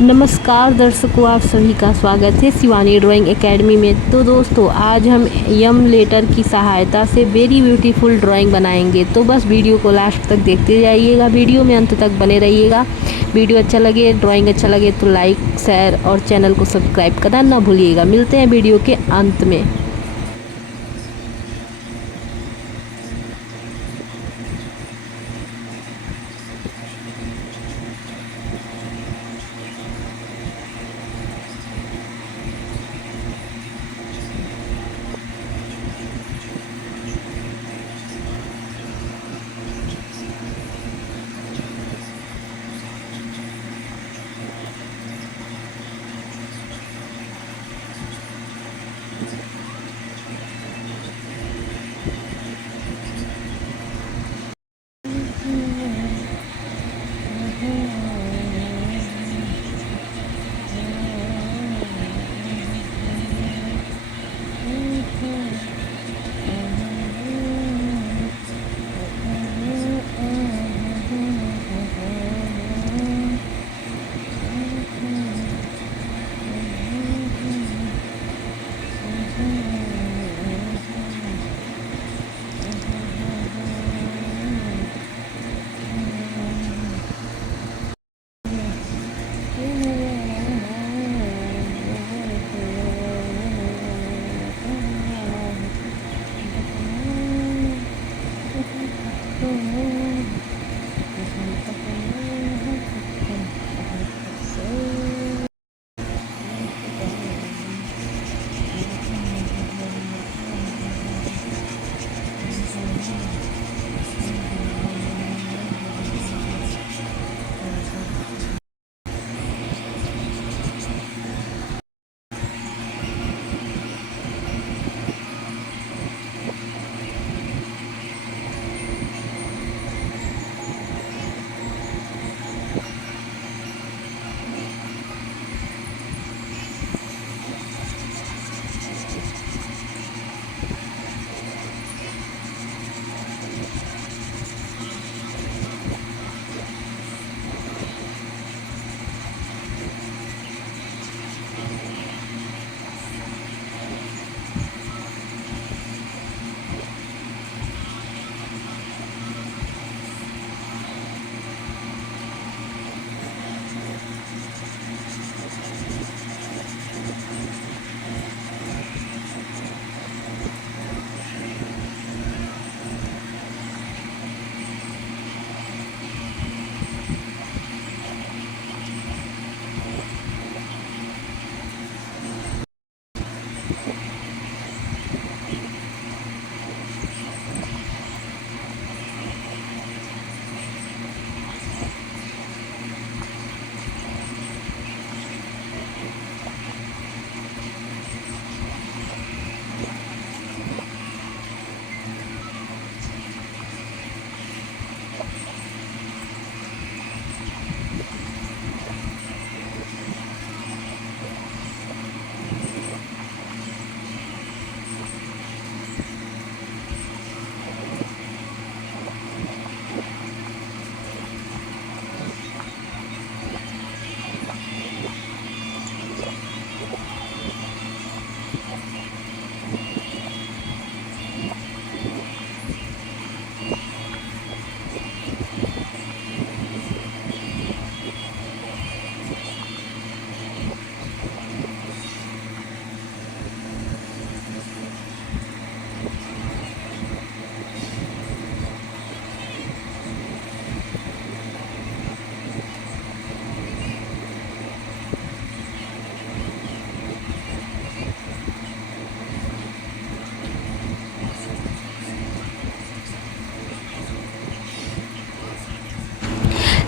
नमस्कार दर्शकों, आप सभी का स्वागत है शिवानी ड्राइंग एकेडमी में। तो दोस्तों, आज हम यम लेटर की सहायता से वेरी ब्यूटीफुल ड्राइंग बनाएंगे। तो बस वीडियो को लास्ट तक देखते जाइएगा, वीडियो में अंत तक बने रहिएगा। वीडियो अच्छा लगे, ड्राइंग अच्छा लगे तो लाइक, शेयर और चैनल को सब्सक्राइब करना ना भूलिएगा। मिलते हैं वीडियो के अंत में।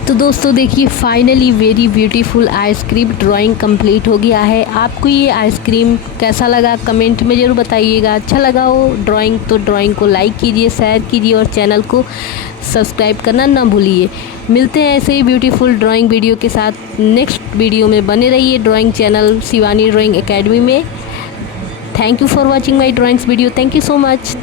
तो दोस्तों देखिए, finally very beautiful ice cream drawing complete हो गया है। आपको ये आइसक्रीम कैसा लगा कमेंट में ज़रूर बताइएगा। अच्छा लगा हो ड्राइंग तो ड्राइंग को लाइक कीजिए, शेयर कीजिए और चैनल को सब्सक्राइब करना ना भूलिए। मिलते हैं ऐसे ही ब्यूटीफुल ड्राइंग वीडियो के साथ नेक्स्ट वीडियो में। बने रहिए drawing channel Shivani drawing academy में। Thank you for watching my drawings video. Thank you so much.